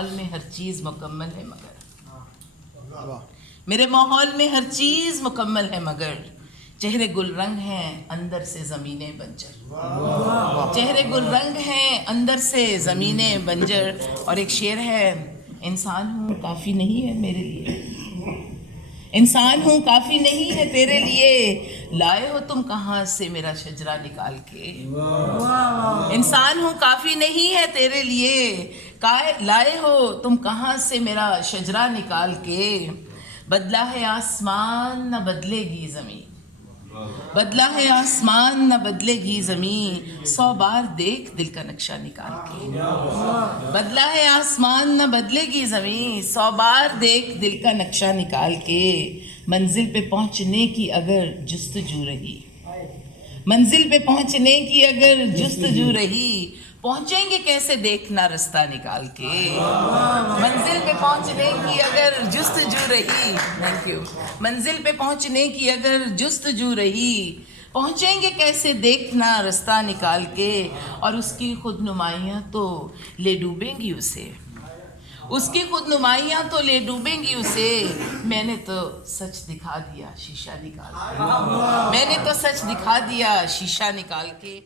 माहौल में हर चीज़ मुकम्मल है मगर, मेरे माहौल में हर चीज़ मुकम्मल है मगर चेहरे गुलरंग हैं अंदर से ज़मीनें बंजर। चेहरे गुलरंग हैं अंदर से ज़मीनें बंजर। और एक शेर है, इंसान हूँ काफ़ी नहीं है मेरे लिए, इंसान हूँ काफ़ी नहीं है तेरे लिए, लाए हो तुम कहाँ से मेरा शजरा निकाल के। इंसान हूँ काफ़ी नहीं है तेरे लिए, लाए हो तुम कहाँ से मेरा शजरा निकाल के। बदला है आसमान न बदलेगी ज़मीन, बदला है आसमान न बदलेगी ज़मीन, 100 बार देख दिल का नक्शा निकाल के। बदला है आसमान न बदलेगी ज़मीन, 100 बार देख दिल का नक्शा निकाल के। मंजिल पे पहुंचने की अगर जुस्तजू रही, मंजिल पे पहुंचने की अगर जुस्तजू रही, पहुंचेंगे कैसे देखना रास्ता निकाल के। मंजिल पे पहुंचने की अगर जुस्तजू रही, थैंक यू, मंजिल पे पहुंचने की अगर जुस्तजू रही, पहुंचेंगे कैसे देखना रास्ता निकाल के। और उसकी खुद नुमाइयाँ तो ले डूबेंगी उसे, उसकी खुद नुमाइयाँ तो ले डूबेंगी उसे। मैंने तो सच दिखा दिया शीशा निकाल के, मैंने तो सच दिखा दिया शीशा निकाल के।